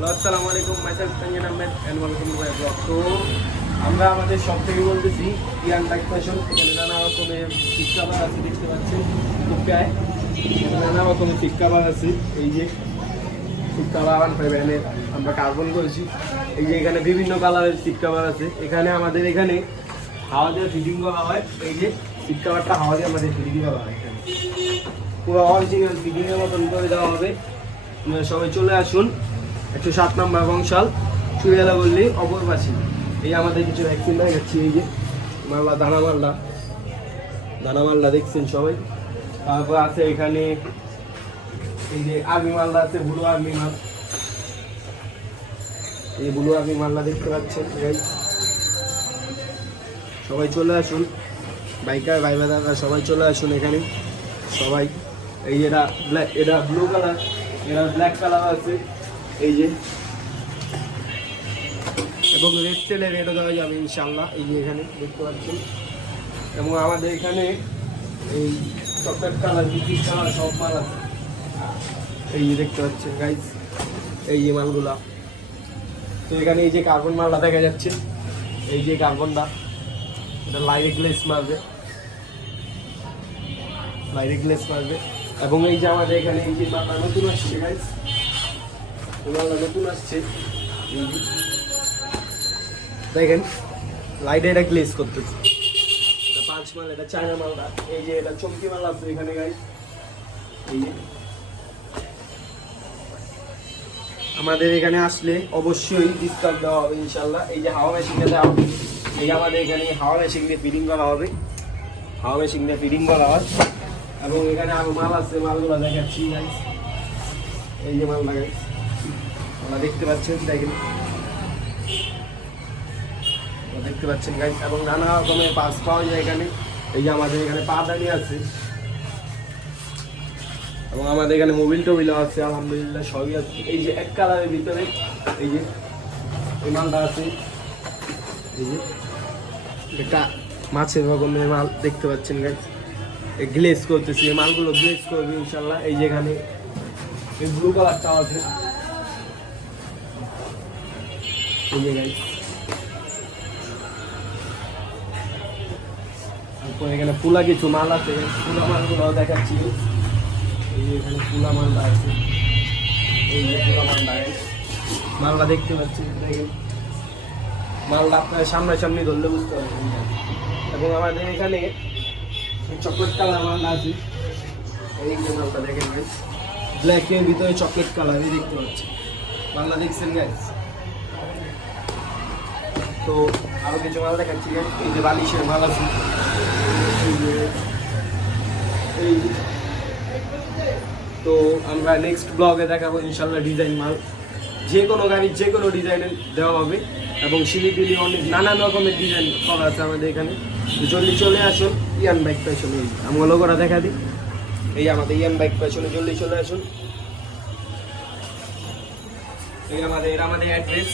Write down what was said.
Hello, আসসালামু আলাইকুম। Myself Tanjin Ahmed and welcome to my blog. তো আমরা আমাদের সব থেকে বলতেছি ইয়ান বাইক ফ্যাশন। এখানে নানা রকমের সিট কাভার আছে, দেখতে পাচ্ছেন টুকায় নানা রকমের সিট কাভার আছে। এই যে সিট কাভার আমরা কার্বন করেছি। এই যে এখানে বিভিন্ন কালারের সিট কাভার আছে। এখানে আমাদের এখানে হাওয়া দিয়ে ফিটিং করা হয়। এই যে সিট কাভারটা হাওয়া দিয়ে আমাদের ফিটিং করা হয়। এখানে পুরো অরিজিনাল ফিটিংয়ের মতন করে দেওয়া হবে। সবাই চলে আসুন 107 নম্বর বংশাল চুরিয়ালা বললি অপর পাশে। এই আমাদের কিছু ভ্যাকসিন দেখাচ্ছি। এই যে মাল্লা দানা মাল্লা দেখছেন সবাই। তারপর আছে এখানে এই যে আর্মি মাল্লা আছে, ব্লু আর্মি মাল। এই ব্লু আর্মি মাল্লা দেখতে পাচ্ছেন। সবাই চলে আসুন, বাইকার ভাই দাদা সবাই চলে আসুন এখানে সবাই। এই এটা ব্লু কালার, এটা ব্ল্যাক কালার আছে। এই যে এবং রেড তেলে রেডও দেওয়া যাবে ইনশাল্লাহ। এই যে এখানে দেখতে পাচ্ছেন। এবং আমাদের এখানে এই চকলেট কালার, ব্রিটিশ কালার সব মাল আছে। এই যে দেখতে পাচ্ছেন গাইজ, এই যে মালগুলা। তো এখানে এই যে কার্বন মালটা দেখা যাচ্ছে, এই যে কার্বনটা, এটা লাইরে গ্লেস মারবে, এবং এই যে আমাদের এখানে এই যে মালটা নতুন আসছে গাইজ, মালটা নতুন আসছে। দেখেন লাইটে এটা গ্লেজ করতেছে, এটা 5 মাল, এটা চায়না মালটা। এই যে এটা চমকি মাল আছে এখানে গাইজ। এই যে আমাদের এখানে আসলে অবশ্যই ডিসকাউন্ট দেওয়া হবে ইনশাল্লাহ। এই যে হাওয়া মেশিনটা দেওয়া হবে। এই যে আমাদের এখানে হাওয়া মেশিন দিয়ে ফিটিং করা হবে, এবং এখানে আরো মাল আছে, মালগুলো দেখাচ্ছি গাইজ। এই যে মাল লাগাই আমরা দেখতে পাচ্ছেন, দেখতে পাচ্ছেন গাইজ। এবং নানা রকমের পাস পাওয়া যায় এখানে। এই যে আমাদের এখানে পাদানি আছে, এবং আমাদের এখানে মোবিল টোবিলও আছে, আলহামদুলিল্লাহ সবই আছে। এই যে এক কালারের ভিতরে এই যে এই মালটা আছে। এই যে একটা মাছের রকমের মাল দেখতে পাচ্ছেন গাইজ। গ্লেজ করতেছি, এই মালগুলো গ্লেজ করবে ইনশাল্লাহ। এই যে এখানে এই ব্লু কালারটাও আছে। এই যে গাইজ তারপর এখানে পুলা কিছু মাল আছে, পুলা মালগুলো দেখাচ্ছি। এই যে এখানে পুলা মালটা আছে, এই যে পুলা মালটা দেখতে পাচ্ছি। দেখেন মালটা আপনার সামনাসামনি ধরলে বুঝতে পারবেন। এবং আমাদের এখানে চকলেট কালার মালটা আছে। এই যে মালটা দেখেন গাইজ, ব্ল্যাকের ভিতরে চকলেট কালার, এই দেখতে পাচ্ছি মালটা, দেখছেন গাইজ। তো আরো কিছু মাল দেখাচ্ছি গাইজ। এই যে বালিশের মাল আছে। তো আমরা নেক্সট ব্লগে দেখাবো ইনশাল্লাহ ডিজাইন মাল। যে কোনো গাড়ির যে কোনো ডিজাইনের দেওয়া হবে, এবং শিলিগুড়ি অনেক নানান রকমের ডিজাইন করা আছে আমাদের এখানে। জলদি চলে আসুন ইয়ান বাইক ফ্যাশনে। আমি লোগোটা দেখা দিই। এই আমাদের ইয়ান বাইক ফ্যাশনে জলদি চলে আসুন। এই আমাদের অ্যাড্রেস।